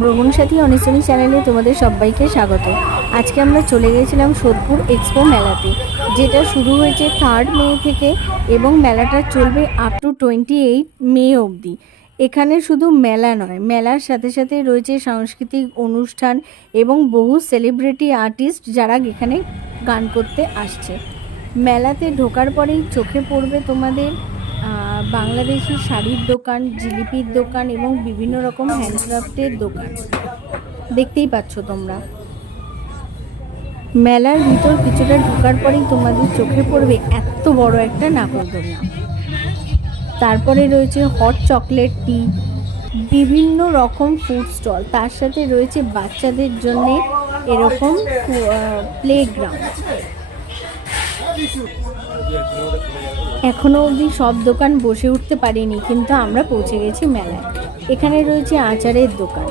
ভ্রমণ সাথী অনেশ্বরী চ্যানেলে তোমাদের সবাইকে স্বাগত। আজকে আমরা চলে গেছিলাম সোদপুর এক্সপো মেলাতে, যেটা শুরু হয়েছে 3 মে থেকে এবং মেলাটা চলবে আপ টু 28 মে অবধি। এখানে শুধু মেলা নয়, মেলার সাথে সাথে রয়েছে সাংস্কৃতিক অনুষ্ঠান এবং বহু সেলিব্রিটি আর্টিস্ট যারা এখানে গান করতে আসছে। মেলাতে ঢোকার পরেই চোখে পড়বে তোমাদের বাংলাদেশি শাড়ির দোকান, জিলিপির দোকান এবং বিভিন্ন রকম হ্যান্ডক্রাফটের দোকান দেখতেই পাচ্ছ তোমরা। মেলার ভিতর কিছুটা ঢোকার পরেই তোমাদের চোখে পড়বে এত বড় একটা নাগরদোলনা। তারপরে রয়েছে হট চকলেট টি, বিভিন্ন রকম ফুড স্টল, তার সাথে রয়েছে বাচ্চাদের জন্য এরকম প্লেগ্রাউন্ড। এখনো অবধি সব দোকান বসে উঠতে পারিনি, কিন্তু আমরা পৌঁছে গেছি মেলায়। এখানে রয়েছে আচারের দোকান।